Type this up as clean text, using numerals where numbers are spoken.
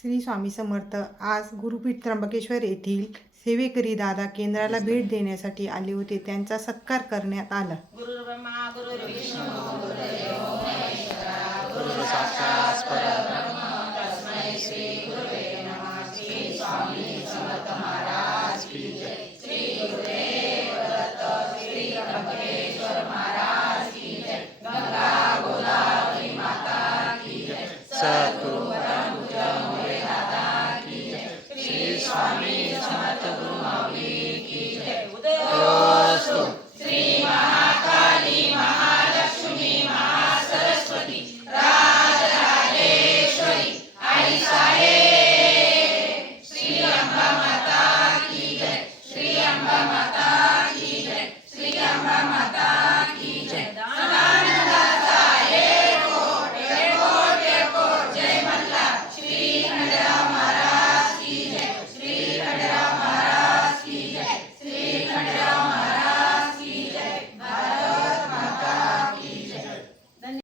श्री स्वामी समर्थ आज गुरुपीठ त्र्यंबकेश्वर येथील सेवेकरी दादा केंद्राला भेट देण्यासाठी आले होते. त्यांचा सत्कार करण्यात आला. गुरुर्ब्रह्मा गुरुर्विष्णू गुरुर्देवो महेश्वरा गुरुर्साक्षात् परब्रह्म